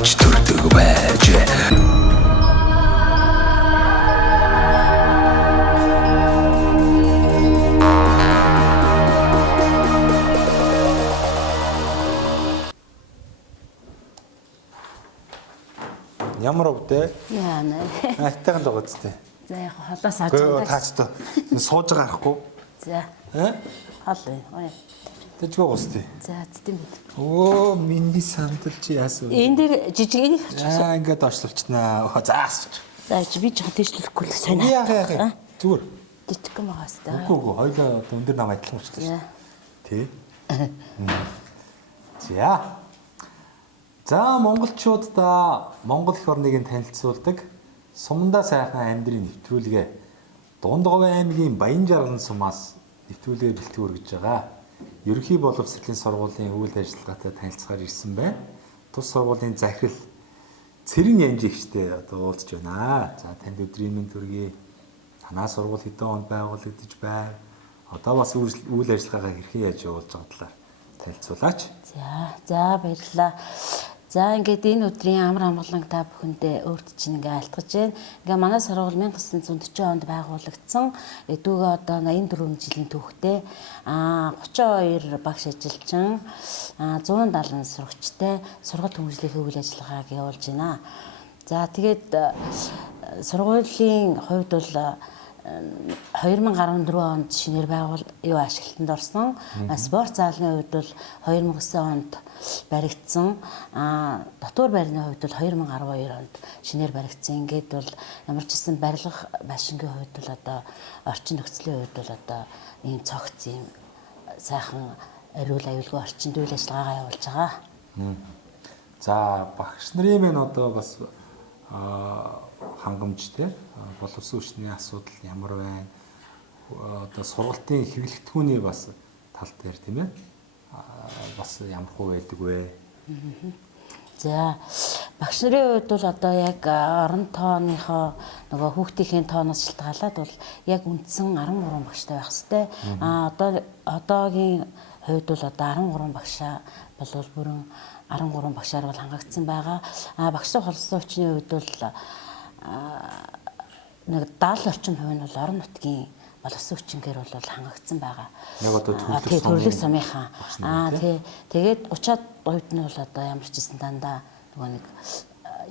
авч төрдөг байж. Ямар өвдөө? Яа нэ. Айтайхан л байгаа зү. За яг холоос авч Гэхдээ таачтай. Сууж байгаа харахгүй. За. Хол ой. Тэжгүй гости. За зэтэм бид. Оо миний сандал чи яасан вэ? Энэ дээр жижиг энийг Аа ингээд очлуулчихнаа. Заасч. за би ч хатээчлэхгүй л сайн. Яах. Зүгээр. Жижиг юм байгаас та. Үгүй хоёлаа одоо өндөр нам адилхан болчихлоо. За. Тий. За. За монголчуудаа Монгол эх орныг танилцуулдаг Сумдаа сайхан амьдрын нэвтрүүлгээ Дундговын аймгийн Баянжаргалан сумаас нэвтрүүлгээ бэлтгэн өргөж байгаа. Ерөнхий боловсролын сургуулийн үйл ажиллагаатай танилцахаар ирсэн байна. Тус сургуулийн захирал Цэрэн Янжигчтэй одоо уулзж байна. За танд өдрийн мэнд төргий. Танаа сургууль хэдэн онд байгуулагдаж байна? Одоо бас үйл ажиллагаагаа хэрхэн яаж явуулж байгаа талаар танилцуулаач. За баярлалаа. За ингээд энэ өдрийн амар амгалан та бүхэндээ өөрт чинь ингээ алтгаж байна. Ингээ манай сургууль 1940 онд байгуулагдсан. Эдүүгээ одоо 84 жилийн түүхтэй 32 багш ажилчин 170 сурагчтай сургууль хүмүүжлэхийн үйл ажиллагааг явуулж байна. За тэгээд сургуулийн хувьд бол 2014 онд шинээр ашиглалтанд орсон. Спорт заалны хувьд бол 2009 онд баригдсан. Дотор байрны хувьд бол 2012 онд шинээр баригдсан. Ингээд бол ямар ч гэсэн барилга машингийн хувьд бол одоо орчин нөхцөлийн хувьд бол одоо ийм цогц ийм сайхан ариул аюулгүй орчинд үйл ажиллагаагаа явуулж байгаа. За багш нарын мэн одоо бас хангамжтай боловсон хүчний асуудал ямар байна? Одоо сургалтын хэрэглэгдэхүүний бас тал дээр тийм ээ. Бас ямар хөө байдаг вэ? За багш нарын хувьд бол одоо яг орон тооныхоо нөгөө хүүхдийн тооноос шалтгаалаад бол яг үндсэн 13 багштай байх хэвээр. Одоогийн хувьд бол одоо 13 багшаа болвол бүрэн 13 багшаар бол хангагдсан байгаа. Багштай холбоосон хүчний хувьд бол нэг 70 орчим хувь нь бол орон нутгийн боловсон хүчингээр бол хангагдсан байгаа. Яг одоо төрлөх сумынхаа. Тэгээд 30-аад хувьд нь бол одоо ямар ч гэсэн дандаа нөгөө нэг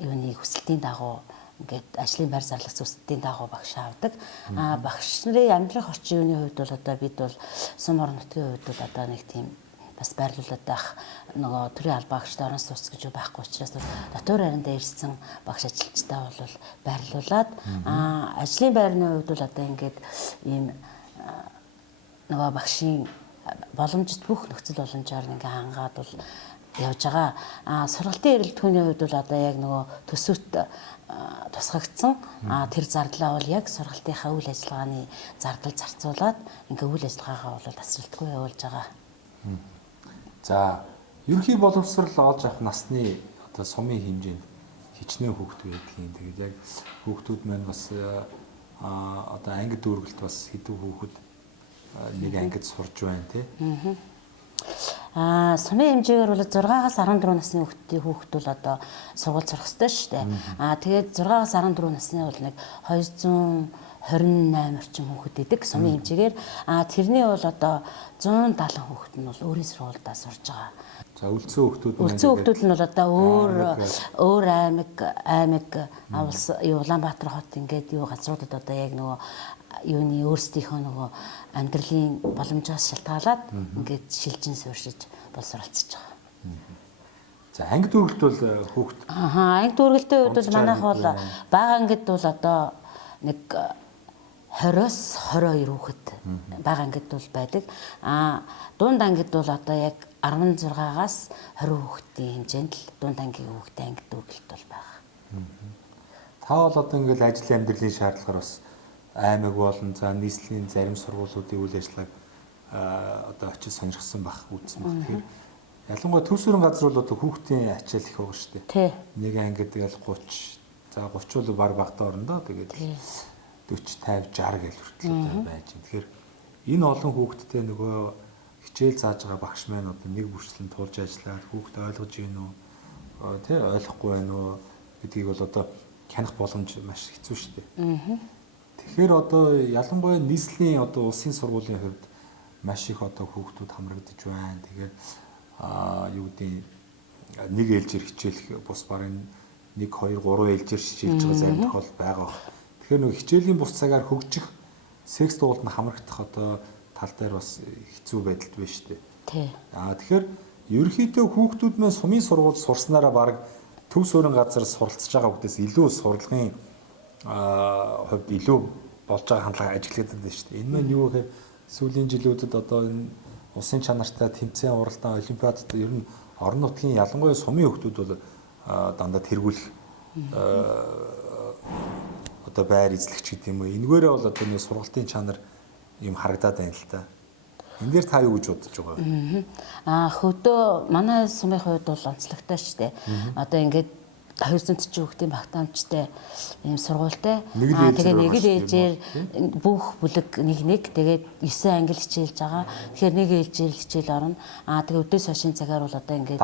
юуны хүсэлтийн дагуу ингээд ажлын байр зарлах хүсэлтийн дагуу багш авдаг. Багш нарын амьдрах орчин үеийн хувьд бол одоо бид бол сум орон нутгийн хувьд бол одоо нэг тийм бас байрлуулад байх нөгөө төрийн албаа багштай орон сууц гэж байхгүй учраас дотор байранда ирсэн багш ажилчтай бол байрлуулад ажлын байрны хувьд бол одоо ингээд ийм нөгөө багшийн боломжит бүх нөхцөл боломжоор ингээ хангаад бол явж байгаа. Сургалтын эрэлтгүүний хувьд бол одоо яг нөгөө төсөвт тусгагдсан. Тэр зардлаа бол яг сургалтынхаа үйл ажиллагааны зардал зарцуулаад ингээ үйл ажиллагаагаа бол тасралтгүй явуулж байгаа. За ерөнхий боловсрол олж авах насны одоо сумын хэмжээнд хичнээн хүүхд байдгийн. Тэгээд яг хүүхдүүд маань бас одоо ангид дүүргэлт бас хэдэн хүүхэд нэг ангид сурж байна тий. Сумын хэмжээгээр бол 6-аас 14 насны хүүхэд бол одоо сургууль сурах ёстой шүү дээ. Тэгээд 6-аас 14 насны бол нэг 228 орчим хүүхэд идэг сумын хэмжээгээр. Тэрний бол одоо 170 хүүхэд нь бол өөрийн сургуульдаа сурж байгаа. За үлдсэн хүүхдүүд нь бол одоо өөр аймаг Улаанбаатар хот ингээд газруудад одоо яг нөгөө юуны өөрсдийнхөө нөгөө амьдралын боломжоос шалтгаалаад ингээд шилжин сууршиж бол суралцж байгаа. За анги дүүргэлт бол хүүхд. Анги дүүргэлтийн үед бол манайх бол бага ангид бол одоо нэг 20-оос 22 хүүхэд бага ангид бол байдаг. Дунд ангид бол одоо яг 16-аас 20 хүүхдийн хэмжээнд л дунд ангийн хүүхдийн анги дүүргэлт бол байгаа. Та бол одоо ингээд ажлын амьдралын шаардлагаар бас аймаг болон за нийслэлийн зарим сургуулиудын үйл ажиллагааг одоо очиж сонирхсан байх үүссэн баг. Тэгэхээр ялангуяа төв сүрэн газар бол одоо хүүхдийн ачаал их байгаа шүү дээ. Нэг ангид тэгэл 30 за 30 бол баг багтаа орондоо тэгээд 40 50 60 гэл хүртэл байж байна. Тэгэхээр энэ олон хүүхдтэй нөгөө хичээл зааж байгаа багш маань одоо нэг бүрчлэн тулж ажиллаад хүүхд ойлгож гин үү тий ойлгохгүй байна уу гэдгийг бол одоо хянах боломж маш хэцүү шүү дээ. Тэгэхээр одоо ялангуяа нийслэлийн одоо улсын сургуулийн хувьд маш их одоо хүүхдүүд хамрагдаж байна. Тэгэхээр юу гэдэг нэг ээлжээр хичээлэх бус барин 1 2 3 ээлжээр хичээлж байгаа зарим тохиолдол байгаа. Тэгэхээр нэг хичээлийн бус цагаар хөгжих секс дугуйлд нь хамрагдах одоо тал дээр бас хэцүү байдалд байна шүү дээ. Тий. Тэгэхээр ерөнхийдөө хүүхдүүд маань сумын сургууль сурснараа баг төв суурин газар суралцж байгаа хүүхдээс илүү сурлагын хувьд илүү болж байгаа хандлага ажиглагдаад байна шүү дээ. Энэ маань юу гэхээр сүүлийн жилүүдэд одоо энэ улсын чанартай тэмцээн уралдаан олимпиадад ер нь орон нутгийн ялангуяа сумын хүүхдүүд бол дандаа тэргүүлэх одоо байр эзлэгч гэдэг юм уу. Энэгээрээ бол одоо нэг сургалтын чанар юм харагдаад байна л та. Энд дээр та юу гэж бодож байгаа? Хөдөө манай сумын хувьд бол онцлогтой шүү дээ. Одоо ингээд 200 ч хүүхдийн багтаамжтай ийм сургуультай. Тэгээ нэг л ээлжээр бүх бүлэг нэг тэгээд 9 англи хичээлж байгаа. Тэгэхээр нэг ээлжээр хичээл орно. Тэгээ өдөөс хойшийн цагаар бол одоо ингээд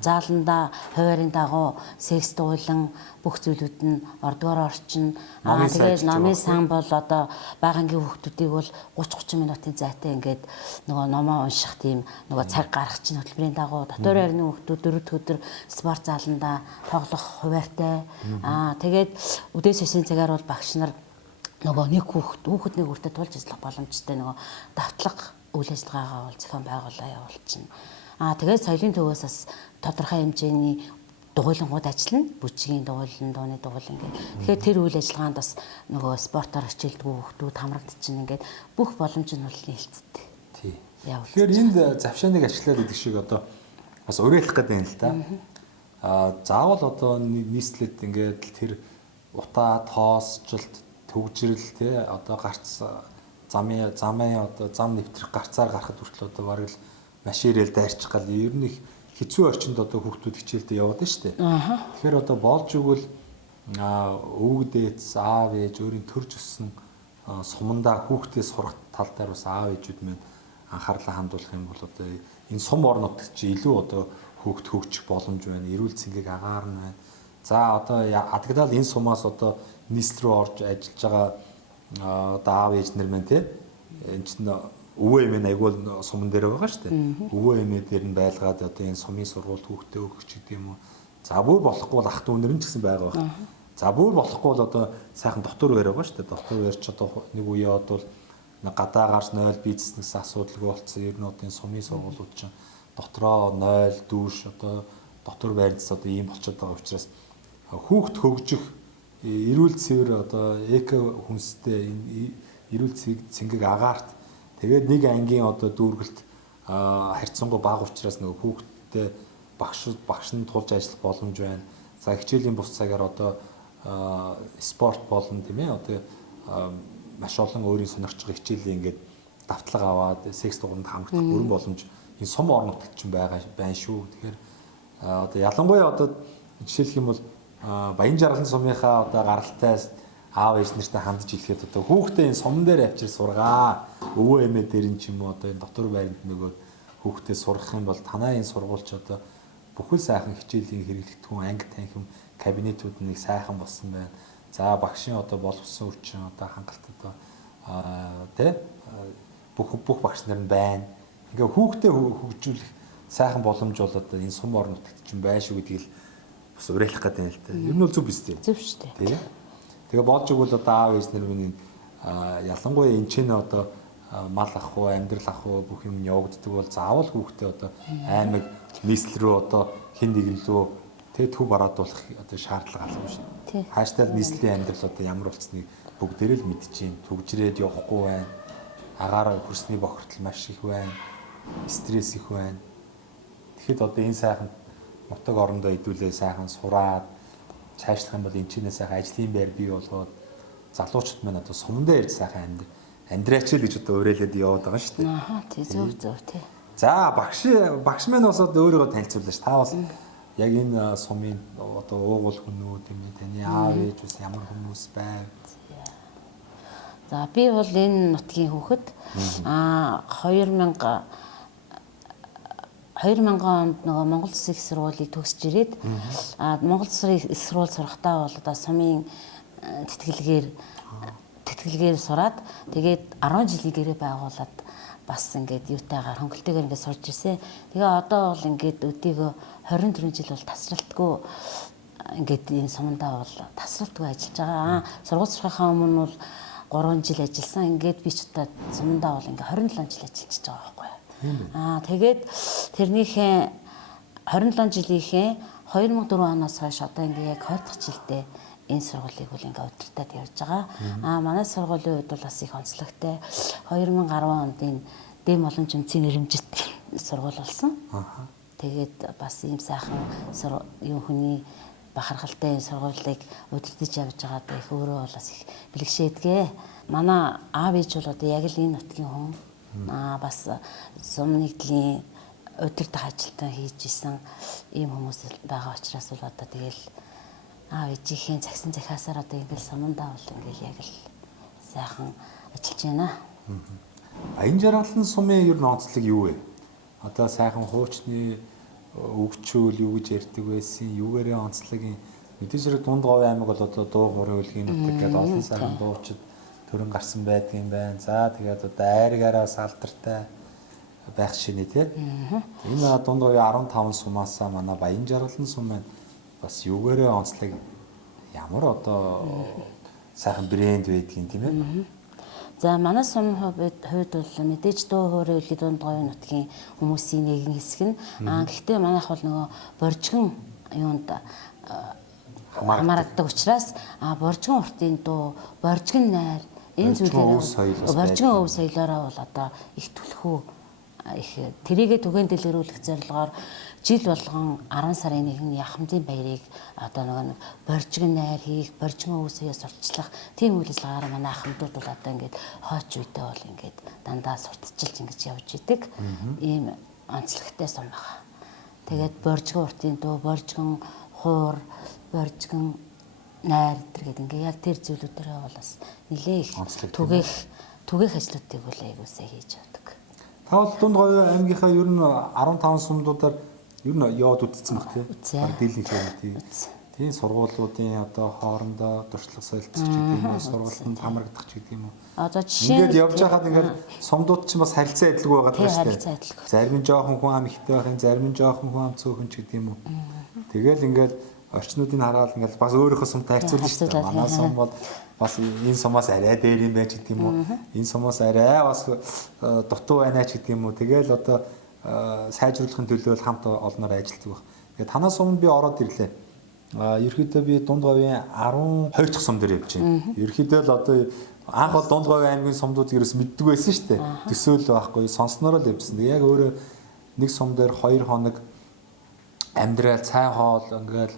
зааландаа хуваарийн дагуу секс дугуйлан бүх зүйлүүд нь ордгоор орчин. Тэгээд номын сан бол одоо багангийн хүүхдүүдийг бол 30-30 минутын зайтай ингээд нөгөө номоо унших тийм нөгөө цаг гаргах чинь хөтөлбөрийн дагуу дотор байрны хүүхдүүд 4 өдөр спорт зааландаа тоглох хуваартай. Тэгээд өдөөс хойшийн цагаар бол багш нар нөгөө нэг хүүхэд нэг үртэ тулж ажиллах боломжтой нөгөө давтлага үйл ажиллагаагаа бол зохион байгуулалт явуулчихна. Тэгээд соёлын төвөөс бас тодорхой хэмжээний дугуйлангууд ажиллана. Бүжгийн дугуйлан, дууны дугуйлан гэх. Тэгэхээр тэр үйл ажиллагаанд бас нөгөө спортоор хичээлдэг хүүхдүүд хамрагдчихна. Ингээд бүх боломж нь бол нээлттэй. Тий. Тэгэхээр энд завшааныг ашиглаад идэх шиг одоо бас уриалах гэдэг юм л да. Заавал одоо нийслэлд ингээд тэр утаа, тоосчлт, төгжрэл те одоо гарц замын одоо зам нэвтрэх гарцаар гарахад хүртэл одоо бараг л маширээл дайрчих гал ер нь их хэцүү орчинд одоо хүүхдүүд хичээлдээ яваад байна шүү дээ. Тэгэхээр одоо болж игэл өвөг дээдс, аав ээж өөрийн төрж өссөн сумандаа хүүхдээ сурах тал дээр бас аав ээжүүд минь анхаарлаа хандуулах юм бол одоо энэ сум орнууд чи илүү одоо хүүхд хөгжих боломж байна. Эрүүл цэнгийг агаарна байна. За одоо адагдал энэ сумаас одоо нийслэл рүү орж ажиллаж байгаа одоо аав ээж нар маань те энэ чинь өвөө эмээ айгуул суман дээр байгаа шүү дээ. Өвөө эмээ дээр нь байлгаад одоо энэ сумын сургуульд хүүхдээ өгөх ч гэдэг юм уу. За бүр болохгүй бол ах トゥ өнөр нь ч гэсэн байгаа байна. За бүр болохгүй бол одоо сайхан доктор байр байгаа шүү дээ. Доктор байр ч одоо нэг үе бодвол гадаагаарч 0 бизнес асуудалгүй болцсон. Ер нь одоо энэ сумын сургуулиуд чинь дотроо 0 дүүш одоо дотор байрнаас одоо ийм болчиход байгаа учраас хүүхд хөгжих эрүүл цэвэр одоо эко хүнстэй эрүүл цэнгэг агаарт тэгээд нэг ангийн одоо дүүргэлт харьцангуй бага учраас нөгөө хүүхдтэй багш нь тулж ажиллах боломж байна. За хичээлийн бус цагаар одоо спорт болно тийм ээ одоо маш олон өөрийн сонирхж байгаа хичээлийн ингээд давтлага аваад секс дугуйнд хамрагдах бүрэн боломж энэ сум орнуудад ч байгаа байна шүү. Тэгэхээр одоо ялангуяа одоо жишээлх юм бол Баян жаргалан сумынхаа одоо гаралтай аав ээж нартай хандж хэлэхэд одоо хүүхдээ энэ суман дээр авчир сургаа. Өвөө эмээ дээр нь ч юм уу одоо энэ дотор байранд нөгөө хүүхдээ сургах юм бол танаа энэ сургуульч одоо бүхэл сайхан хичээлийн хэрэглэгдэхүүн анги танхим кабинетүүд нэг сайхан болсон байна. За багшийн одоо боловсон хүчин одоо хангалт одоо тэ бүх багш нар нь байна. Ингээ хүүхдээ хөгжүүлэх сайхан боломж бол одоо энэ сум орнуудад ч юм байш шүү гэдгийг бас уриалах гэдэг юм л та. Ер нь бол зөв биз дээ. Зөв шүү дээ. Тэгээ болж игэл одоо аав ээж нар минь ялангуяа энэ ч нэ одоо мал ах уу, амьдрал ах уу бүх юм явагддаг бол заавал хүүхдээ одоо аймаг нийслэл рүү одоо хэн нэгэн лөө тэгээ төв бараадуулах одоо шаардлага албан шүү. Хааштай нийслэлийн амьдрал одоо ямар болцсныг бүгдээрээ л мэдчихээн. Төгжрээд явахгүй байна. Агаараа хөрсний бохирдол маш их байна. Стресс их байна. Тэгэхэд одоо энэ сайхан нутаг орондоо идэвхтэй сайхан сураад цаашлах юм бол энэ чинээ сайхан ажлын байр бий болгоод залуучууд маань одоо сумдаа ирж сайхан амьдраач л гэж одоо уриалаад яваад байгаа шүү дээ. Тий зөв тий. За багш маань бас одоо өөрийгөө танилцуулна ш. Та бас яг энэ сумын одоо уугуул хүмүүд юм таны аав ээж ус ямар хүмүүс байв? За би бол энэ нутгийн хүүхэд 2000 онд нөгөө Монгол Улсын их сургуулийг төгсөж ирээд Монгол Улсын их сургууль сурахдаа бол одоо сумын тэтгэлгээр сураад тэгээд 10 жилийн гэрээ байгуулад бас ингээд юутайгаар хөнгөлтэйгээр ингээд сурж ирсэн. Тэгээ одоо бол ингээд өдийгөө 24 жил бол тасралтгүй ингээд энэ сумандаа бол тасралтгүй ажиллаж байгаа. Сургууль сурахаа өмнө бол 3 жил ажилласан. Ингээд би ч одоо сумандаа бол ингээд 27 жил ажиллаж байгаа байхгүй юу. Тэгээд тэрнийхээ 27 жилийнхээ 2004 оноос хойш одоо ингээд яг 20 дахь жилдээ энэ сургуулийг бол ингээ удирдаад явж байгаа. Манай сургуулийн хувьд бол бас их онцлогтой. 2010 онд энэ дэм боломж үнцгийн нэрмжит сургууль болсон. Тэгээд бас ийм сайхан юм хүний бахархалтай сургуулийг удирдах явж байгаад их өөрөө бол бас их бэлгшээдгээ. Манай аав ээж бол одоо яг л энэ нутгийн хүн. Бас сум нэгдлийн удирдах ажилтан хийж исэн ийм хүмүүс байгаа учраас бол одоо тэгэл ээжийнхээ загсан захиасаар одоо ингээл сумандаа бол ингээл яг л сайхан ажиллаж байна. Баян жаргалан сумын ер нь онцлог юу вэ? Одоо сайхан хуучны өвчүүл юу гэж ярьдаг байсан, юугээрээ онцлог юм. Мэдээж хэрэг Дунд Говь аймаг бол одоо дуу хоорын үлгийн нутаг гэдэг олон сайхан дуучид төрөн гарсан байдаг юм байна. За тэгээд одоо айргаараа салдартай байх шинэ тий. Энэ Дунд Говь 15 сумаасаа манай Баян жаргалан сум маань бас юугээрээ онцлог ямар одоо сайхан брэнд байдгийг тийм ээ. За манай сум хувьд бол мэдээж дуу хоорой үлгийн Дунд Говь нутгийн хүмүүсийн нэгэн хэсэг нь. Гэхдээ манайх бол нөгөө боржгон юунд хамаардаг учраас боржгон уртын дуу, боржгон найр энэ зүйлээр боржгон өв соёлоороо бол одоо их түлхүү их тэрийгэ түгээн дэлгэрүүлэх зорилгоор жил болгон 10 сарын 1-ний Яхамдын баярыг одоо нэг боржгон найр хийх, боржгон өвсөё сурчлах тийм үйл ажиллагаар манай ахмадууд бол одоо ингээд хойч үедээ бол ингээд дандаа сурталчилж ингэж явж идэг. Ийм онцлогтой сум байна. Тэгээд боржгон уртын дуу, боржгон хуур, боржгон найр гэдэг ингээд яг тэр зүйлүүдээрээ бол бас нэлээ их түгээх ажлуудыг бол аягуулсаа хийж явдаг. Та бол Дунд Говь аймгийнхаа ер нь 15 сумдуудаар ер нь яваад үтцсэн баг тий. Баг дийлэнх юм тий. Тийм сургуулиудын одоо хоорондоо дуршлаг солилцож гэдэг юм уу, сургуультанд хамрагдах гэдэг юм уу. Одоо жишээ ингээд явж байхад ингээд сумдууд ч бас харилцаа адилгүй байгаа даа шүү дээ. Зарим нь жоохон хүн ам ихтэй байх, зарим нь жоохон хүн ам цөөхөн ч гэдэг юм уу. Тэгэл ингээд орчнуудыг хараад ингээд бас өөрийнхөө сумтай харьцуулж шүү дээ. Манай сум бол бас энэ сумаас арай дээр юм байж гэдэг юм уу. Энэ сумаас арай бас дутуу байна ч гэдэг юм уу. Тэгэл одоо сайжруулахын төлөө хамт олноор ажилладаг баг. Тэгээд танаа сумд би ороод ирлээ. Ерөнхийдөө би Дунд Говийн 12 дахь сум дээр явж байна. Ерөнхийдөө л одоо анх бол Дунд Говь аймгийн сумдууд ерөөс мэддэг байсан шүү дээ. Төсөөл байхгүй сонснороо л явжсан. Яг өөрөө нэг сум дээр 2 хоног амьдрал цай хоол ингээл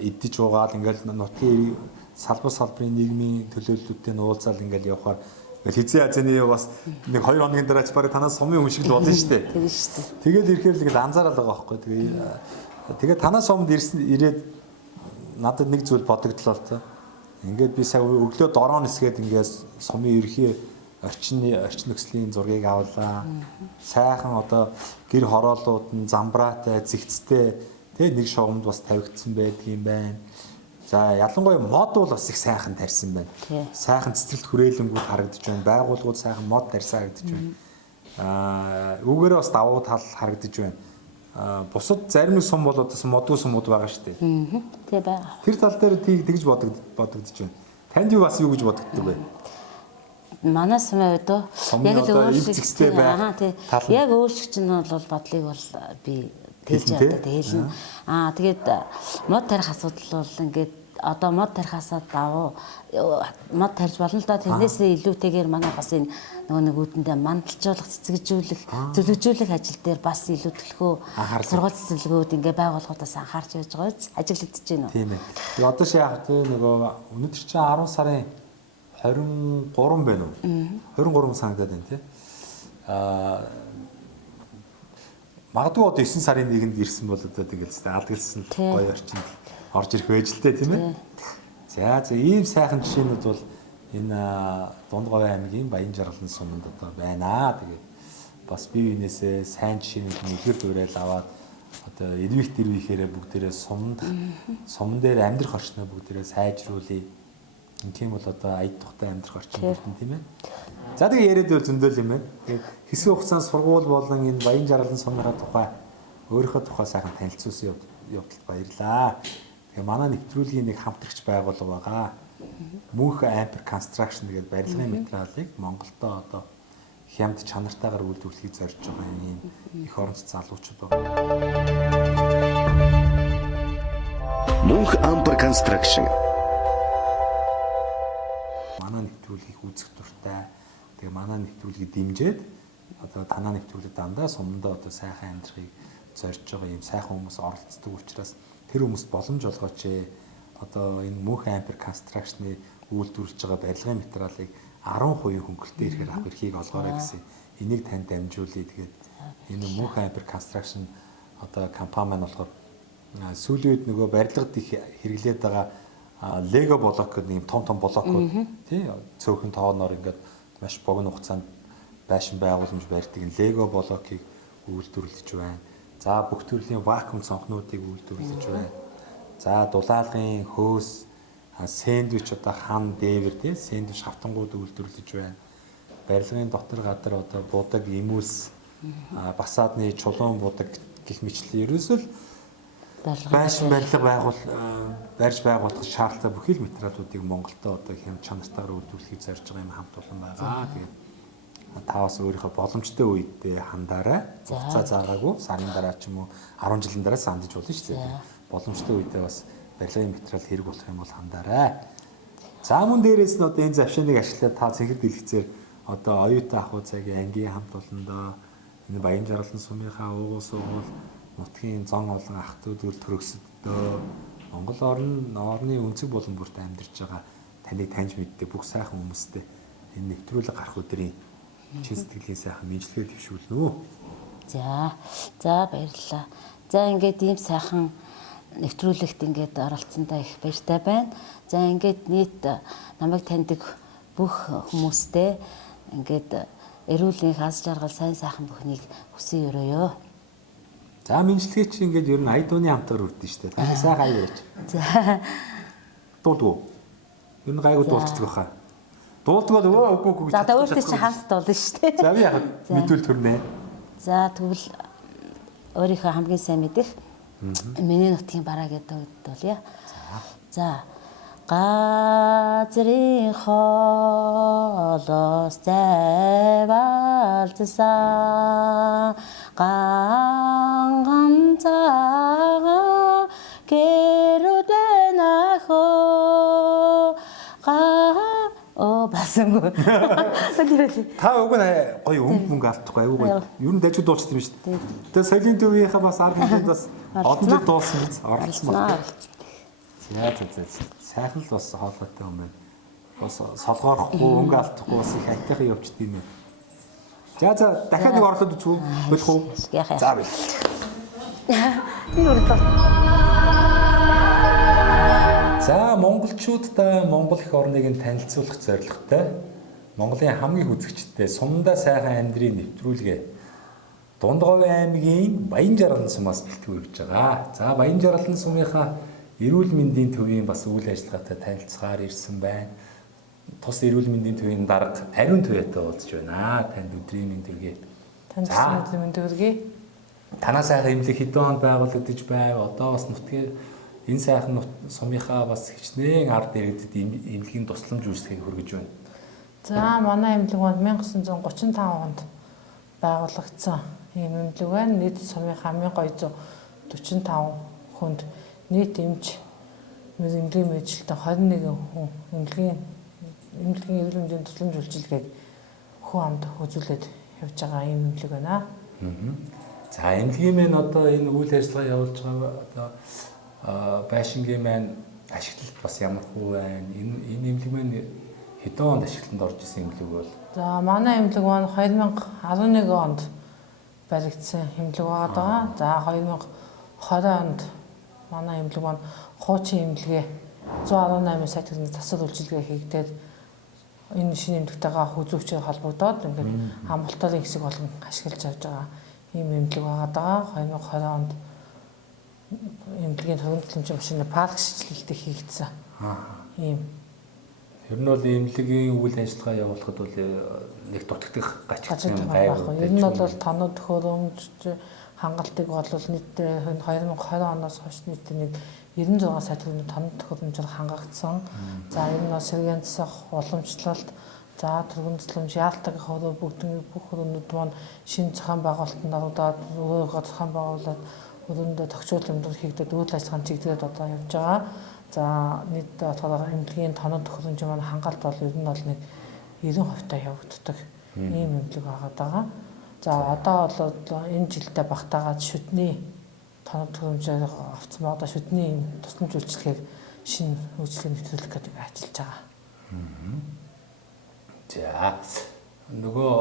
идэж уугаал ингээл нутгийн салбарын нийгмийн төлөөллүүдтэй уулзаал ингээл явахаар хизээ азины бас нэг 2 хоногийн дараач барыг танаас сумын хүн шиг л болно шүү дээ. Тийм шүү дээ. Тэгээд ирэхээр л ингээд анзаараад байгаа байхгүй. Тэгээд танаас сумд ирээд надад нэг зүйл бодогдлоо л та. Ингээд би сая өглөө дороо нисгээд ингээд сумын ерхий орчин нөхцөлийн зургийг авлаа. Сайхан одоо гэр хороолууд нь замбраатай, зэгцтэй тэг нэг шугамд бас тавигдсан байдаг юм байна. За ялангуяа мод бол бас их сайхан тарьсан байна. Сайхан цэцэрлэгт хүрээлэнгүүд харагдаж байна. Байгууллагууд сайхан мод тарьсан харагдаж байна. Үүгээрээ бас давуу тал харагдаж байна. Бусад зарим нэг сум бол одоос модгүй сумууд байгаа шүү дээ. Тий байгаа. Тэр тал дээр тэгж бодогдож байна. Танд юу бас юу гэж бодогддог вэ? Манай сумын хувьд яг л өөрсдөө байгаа. Яг өөрсгч нь бол бодлыг бол би тэлж явдаг хэлнэ. Тэгээд мод тарих асуудал бол ингээд одоо мод тарихаасаа давуу мод тарьж болно л да. Тэрнээсээ илүүтэйгээр манай бас энэ нөгөө нэг үүдэндээ мандалжуулах, цэцэгжүүлэх, зөвлөгжүүлэх ажил дээр бас илүү төлхөө сургууль цэцэрлэгүүд ингээ байгууллагуудаас анхаарч байж байгаа биз ажиглагдаж байна уу? Тийм ээ. Тэгээ одоо шаах тэ нөгөө өнөөдөр чинь 10 сарын 23 байна уу? 23 санагдаад байна тий. Магадгүй одоо 9 сарын 1-нд ирсэн бол одоо тэгэл алдгалсан гоё орчинд орж ирэх байж л дээ тийм ээ. За ийм сайхан жишээнүүд бол энэ Дунд Говь аймгийн Баян жаргалан суманд одоо байна. Тэгээд бас бие биенээсээ сайн жишээнүүд нэгэр дуурайл аваад одоо ирвэхээрээ бүгдээрээ сумн дээр амьдрах орчноо бүгдээрээ сайжруулъя. Тийм бол одоо аяд тухтай амьдрах орчин болтон тийм ээ. За тэгээ яриад бол зөндөл юм байна. Тэгээд хэсэг хугацаанд сургууль болон энэ баян жаргалын сумынхаа тухай өөрийнхөө тухай сайхан танилцуулсан явдалд баярлаа. Тэгээ манай нэвтрүүлгийн нэг хамтрагч байгууллага байгаа. Мөнх Amper Construction гэдэг барилгын материалыг Монголдо одоо хямд чанартайгаар үйлдвэрлэхийг зорж байгаа юм их оронч залуучууд байгаа. Мөнх Amper Construction Манай нэвтрүүлгийг үзэх дуртай. Тэгээ манай нэвтрүүлгийг дэмжиж одоо танаа нэвтрүүлэг дандаа сумдаа одоо сайхан амьдрахыг зорж байгаа юм сайхан хүмүүс оролцдог учраас тэр хүмүүст боломж олгооч. Одоо энэ Мөнх Amper Construction-ы үйлдвэрлэж байгаа барилгын материалыг 10% хөнгөлөлтөөр ихээр авах эрхийг олгоорой гэсэн. Энийг танд дамжуулъя. Тэгээд энэ Мөнх Amper Construction одоо компани маань болохоор сүүлийн үед нөгөө барилгад их хэрэглээд байгаа Лего блок гэдэг юм том блокууд тий цөөхөн тооноор ингээд маш богино хугацаанд байшин байгууламж барьдаг Лего блокийг үйлдвэрлэж байна. За бүх төрлийн вакуум цонхнуудыг үйлдвэрлэж байна. За дулаалгын хөөс сэндвич одоо хан дээвэр тий сэндвич хавтангууд үйлдвэрлэж байна. Барилгын дотор гадар одоо будаг имүүлс басаадны чулуун будаг гэх мэтлээ ерөөсөө байшин барилга барьж байгуулах шаардлагатай бүхий л материалуудыг Монголдо одоо хямд чанартайгаар үйлдвэрлэхийг зорж байгаа юм хамт олон байгаа. Тэгээд та бас өөрийнхөө боломжтой үедээ хандаарай. Хугацаа заагаагүй сарын дараа ч юм уу 10 жилийн дараа сандж болно шүү дээ. Боломжтой үедээ бас барилгын материал хэрэг болох юм бол хандаарай. За мөн дээрээс нь одоо энэ завшааныг ашиглаад та цэнхэр дэлгэцээр одоо оюутан ахуй цагийн ангийн хамт олондоо энэ баян жаргалан сумынхаа уугуул сугуул нутгийн зон олон ах トゥ дүүр төрөсөдөө Монгол орны өнцөг болон бүрт амьдарч байгаа таныг таньж мэддэг бүх сайхан хүмүүстэй энэ нэвтрүүлэг гарах өдрийн чин сэтгэлийн сайхан мэдлэгээ төвшүүлнэ үү. За баярлалаа. За ингээд ийм сайхан нэвтрүүлэгт ингээд оролцсондоо их баяртай байна. За ингээд нийт намайг таньдаг бүх хүмүүстэй ингээд эрүүлийн аз жаргал сайн сайхан бүхнийг хүсэн өрөөё. За мэдлэгээ чи ингээд ер нь ая дууны хамтаар үрдэн штэ. Таны сайхан ая яаж. За дуулдгүй. Ер нь гайгүй дуулцдаг баха. Дуулдаг бол үгүй. За та өөртөө чи хамт дуулна штэ. За би яг мэдвэл төрнэ. За тэгвэл өөрийнхөө хамгийн сайн мэдих миний нутгийн бараа гэдэг дуулъя. За газрын холоос зайвалзсан ганган цагаа гэрүүдэн ахоо басангүй. Та уг нь гоё мөнгө алдахгүй аюу гоё. Ер нь дажиг дуучсан юм шүү дээ. Тэгээ соёлын төвийнхээ бас ард түмэнд бас олон жил дуулсан биз. Оролцсон байна. Сайхан л бас хоолойтой юм байна. Бас солгоорохгүй, өнгө алдахгүй бас их айтайхан явчт юм байна. За дахиад нэг орлоод үзв үү? Болох уу? За бий. За монголчуудаа Монгол эх орныг нь танилцуулах зорилготой Монголын хамгийн үзэгчтэй сумдаа сайхан амьдрын нэвтрүүлгээ Дундговын аймгийн Баян жаргалан сумаас бэлтгэж байгаа. За Баян жаргалан сумынхаа эрүүл мэндийн төвийн бас үйл ажиллагаатай танилцахаар ирсэн байна. Тус эрүүл мэндийн төвийн дарга Ариун Туяатай уулзж байна. Танд өдрийн мэнд хүргэе. Танд өдрийн мэнд хүргэе. Танаа сайхан эмнэлэг хэдэн онд байгуулагдаж байв. Одоо бас нутгийн энэ сайхан сумынхаа бас хичнээн ард иргэдэд эмнэлгийн тусламж үйлчлэгийг хүргэж байна. За манай эмнэлэг маань 1935 онд байгуулагдсан ийм эмнэлэг байна. Нийт сумынхаа 1245 хүнд нийт эмч эмнэлгийн мэргэжилтэн 21 хүн эмнэлгийн эрүүл мэндийн тусламж үйлчилгээд хүн амд үзүүлээд явж байгаа ийм эмнэлэг байна. За эмнэлгийн маань одоо энэ үйл ажиллагаа явуулж байгаа одоо байшингийн маань ашиглалт бас ямар хөө байна? Энэ эмнэлэг маань хэдэн онд ашиглалтанд орж исэн эмнэлэг бол? За манай эмнэлэг маань 2011 онд баригдсан эмнэлэг байгаа. За 2020 онд манай эмнэлэг маань хуучин эмнэлгээ 118 сая төгрөгийн засал үйлчилгээ хийгдээд энэ шинэ эмнэлэгтэйгээ хүзүүчээр холбогдоод ингээд амралтын хэсэг болгон ашиглаж авч байгаа ийм эмнэлэг байгаа даа. 2020 онд эмнэлгийн төрөмжлөмжийн машины парк шилжилтийг хийгдсэн. Ийм. Ер нь бол эмнэлгийн үйл ажиллагаа явуулахад бол нэг дутагдах гач юм байгаад. Ер нь бол тоног төхөөрөмж хангалтыг бол нийтдээ 2020 оноос хойш нийтдээ 96 сая төгрөгийн тоног төхөөрөмжөөр хангагдсан. За энэ нь сэргээн засах, уламжлалт, за түргэн төслөмж, яалтаг хөрөө бүх хөрөөнүүд маань шинэ зохион байгуулалтанд ороод өөрөөгөө зохион байгуулад өрөөндөө тогтчул амьдрал хийгдээд үйл ажиллагааны чиглэлд одоо явж байгаа. За нийт болохоор эмнэлгийн тоног төхөөрөмж маань хангалт бол ер нь бол нэг 90% та явагддаг ийм эмнэлэг байгаа. За одоо бол энэ жилдээ багтаагаад шүтний тоног төхөөрөмжөөр авцсан ба одоо шүтний тусламж үйлчлэгийг шинэ үйлчлэгийг нэвтрүүлэх гэдэг ажиллаж байгаа. За нөгөө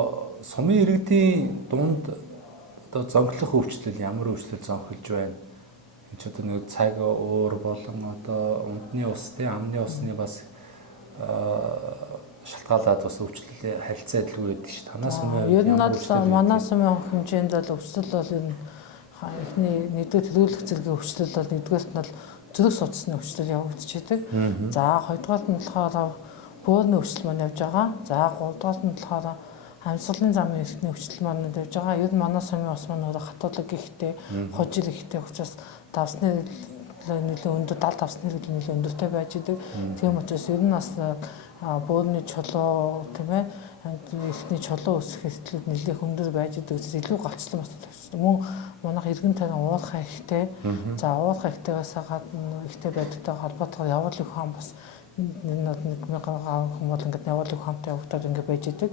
сумын иргэдийн дунд одоо зонхлох өвчлөл ямар өвчлөл зонхилж байна? Энд ч одоо нэг цаг уур болон одоо унтны ус, амны усны бас шалтгаалаад бас өвчлөл харилцаа адилгүй байдаг шүү дээ. Танаас өмнө ер нь бол манай сумын хэмжээнд бол өвчлөл бол ер нь эхний нэгдүгээр төлөвлөх зэргийн өвчлөл бол нэгдүгээрт нь бол зүрх судасны өвчлөл явагдчихэйдэг. За хоёрдугаарт нь болохоор бөөрийн өвчлөл маань явж байгаа. За гуравдугаарт нь болохоор амьсгалын замын эрхтний өвчлөл маань явж байгаа. Ер нь манай сумын ус маань өөрөө хатуулаг ихтэй, хожил ихтэй учраас давсны нөлөө өндөр, дал давсны нөлөө өндөртэй байж идэг. Тийм учраас ер нь бас бөөрийн чулуу тийм ээ эрхтний чулуу өсөх хэвчлүүд нэлээд өндөр байж идэг. Илүү голцлон бас тавьчихсан. Мөн манайх иргэн тойрон уулахаа ихтэй. За уулахаа ихтэйгээс гадна ихтэй байдагтай холбоотойгоор явуулын ухаан бас энэ нэг 1000 хүмүүс ингээд явуулын ухаантай явагдаад ингээд байж идэг.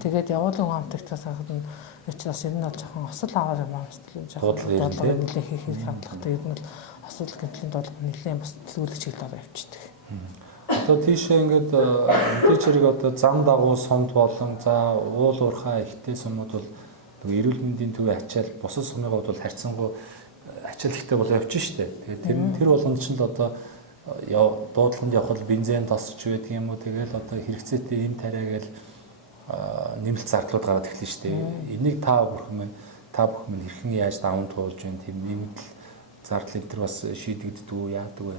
Тэгээд явуулын ухаантайгаас гадна учраас ер нь бол жоохон осол аваар юм аа жоохон нэлээд хийх хэрэг хандлагатай ер нь бол осол гэмтлийн долд нэлээд бас төлөвлөгч хэлээр явчихдаг. Одоо тийшээ ингээд мэдээж хэрэг одоо зам дагуу сумд болон за уул уурхай ихтэй сумууд бол эрүүл мэндийн төвийн ачаал бусад сумын хувьд бол харьцангуй ачаал ихтэй бол явчих штеп. Тэгээд тэр болгонд ч л одоо дуудлаганд явхад бензин тосч байдаг юм уу тэгэл одоо хэрэгцээтэй энэ тариа гээл нэмэлт зардлууд гараад эхэлнэ штеп. Энийг та бүхэн хэрхэн яаж даван туулж байна тийм нэмэлт зардал энэ төр бас шийдэгддэг үү яадаг вэ?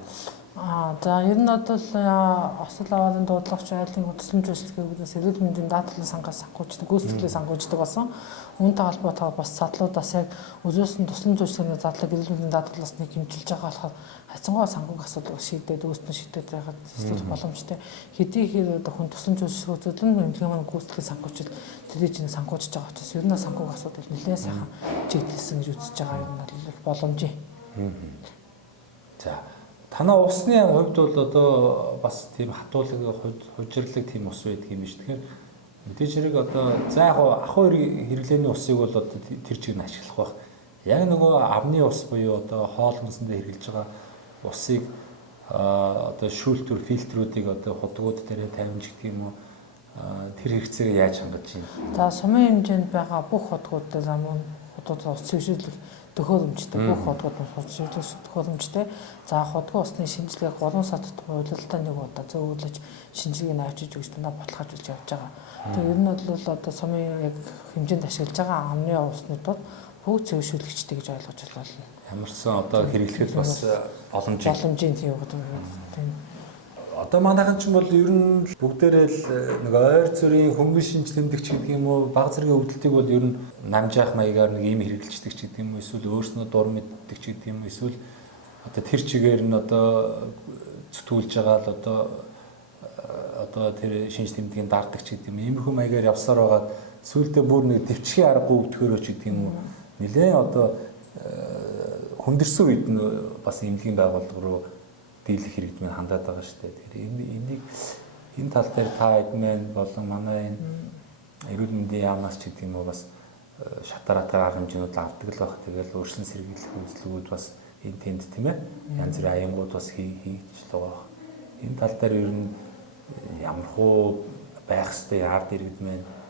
За ер нь бол осол аваалын дуудлагч айлын тусламж үйлчлэгийг эрүүл мэндийн даатгалын сангаас санхүүждэг, гүйцэтгэлийн санхүүждэг болсон. Үүнтэй холбоотойгоор бас задлуудаас яг өзөөс нь тусламж үйлчлэгийн задлыг эрүүл мэндийн даатгалаас нэг хэмжилж байгаа болохоор хацангуй санхүүгийн асуудал шийдээд өөрсдөө шийдээд байгаад зүйл боломжтой. Хэдий ихээр хүн тусламж үйлчлэгүүд нь эмнэлгийн маань гүйцэтгэлийн санхүүжил тэрийг нь санхүүжиж байгаа учраас ер нь санхүүгийн асуудал нэлээд сайхан чиглэлсэн гэж үзэж байгаа юм бол боломжтой. За танаа усны хувьд бол одоо бас тийм хатуулаг хужирлаг тийм ус байдаг юм биш. Тэгэхээр мэдээж хэрэг одоо за яг ахуй хэрэглээний усыг бол одоо тэр чиг нь ашиглах байх. Яг нөгөө амны ус буюу одоо хоол хүнсэндээ хэрэглэж байгаа усыг одоо шүүлтүр фильтрүүдийг одоо худгууд дээр тавьж гэх юм уу тэр хэрэгцээг яаж хангаж байна? За сумын хэмжээнд байгаа бүх худгууд дээр мөн худгууд ус цэвэрлэх төхөөрөмжтэй бүх худгууд төхөөрөмжтэй. За худгуй усны шинжилгээг 3 сар тутмын уйлалтай нэг удаа зөвлөж шинжилгээг авчиж өгч танаа баталгаажуулж явж байгаа. Тэгээ ер нь бол одоо сумын яг хэмжээнд ашиглаж байгаа амны уснууд бол бүгд зөвшөөрлөгчтэй гэж ойлгож байна. Ямарсан одоо хэрэглэхэд бас боломжийн тийм үг. Одоо манайхан ч бол ер нь бүгдээрээ л нэг ойр зүрийн хөнгөн шинж тэмдэгч гэдэг юм уу баг зэргийн өвдөлтийг бол ер нь намжаах маягаар нэг ийм хэрэгжилдэг ч гэдэг юм уу эсвэл өөрснөө дур мэддэг ч гэдэг юм уу эсвэл одоо тэр чигээр нь одоо зүтгүүлж байгаа л одоо тэр шинж тэмдгийн дарддаг ч гэдэг юм иймэрхүү маягаар явсаар байгаа сүүлдээ бүр нэг дэвчгийн аргагүй өвдөхөөрөө ч гэдэг юм уу нэлээд одоо хүндэрсэн үед нь бас эмнэлгийн байгууллага руу дийлэх хэрэгт мэн хандаад байгаа шүү дээ. Тэгэхээр энэ тал дээр та эдмэн болон манай энэ эрүүл мэндийн яамнаас ч гэдэг юм уу бас шатаратаар арга хэмжээнүүд авдаг л байх. Тэгэл өөрчлөн сэргийлэх үйлчлэгүүд бас энэ тэнд тийм ээ янз бүрийн аянгууд бас хийж л байгаа. Энэ тал дээр ер нь ямархуу байх ёстой ард иргэдмэн.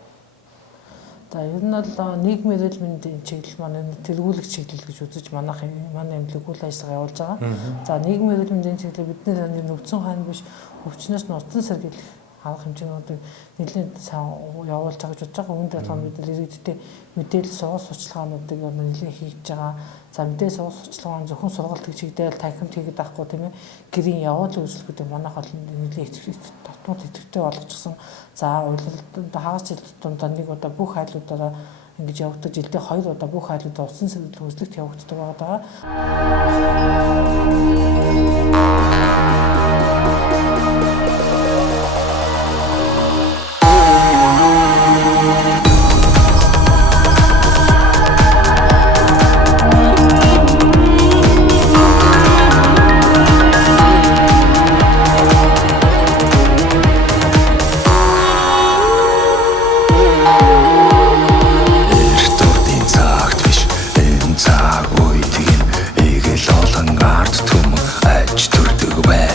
За ер нь бол нийгмийн эрүүл мэндийн чиглэл маань тэргүүлэх чиглэл гэж үзэж манай эмнэлэг үйл ажиллагаа явуулж байгаа. За нийгмийн эрүүл мэндийн чиглэл бидний нөөцөн хаан биш өвчнөөс нь утсан сэргийлэх арга хэмжээнүүдийг нэлээд сайн явуулж байгаа гэж бодож байгаа. Үүнд болгоо мэдээлэл иргэдтэй мэдээлэл сургууль сурчлагаануудыг нэлээд хийж байгаа. За мэдээлэл сургууль сурчлагаан зөвхөн сургалт гэж хийгдээл танхимд хийгээд байхгүй тийм ээ. Гэрийн явуулын үйлчлэгүүдийг манайх бол нэлээд татмал идэвхтэй болгочихсон. За уйлалд хагас жил дундаа нэг удаа бүх хайлуудаараа ингэж явагдаж жилдээ 2 удаа бүх хайлуудаа усан сэргэлт үзлэгт явагддаг байгаа. Эртүрдийн цагт биш энэ цаг үед гин эгэл олон ард түмэн аж төрдөг бай.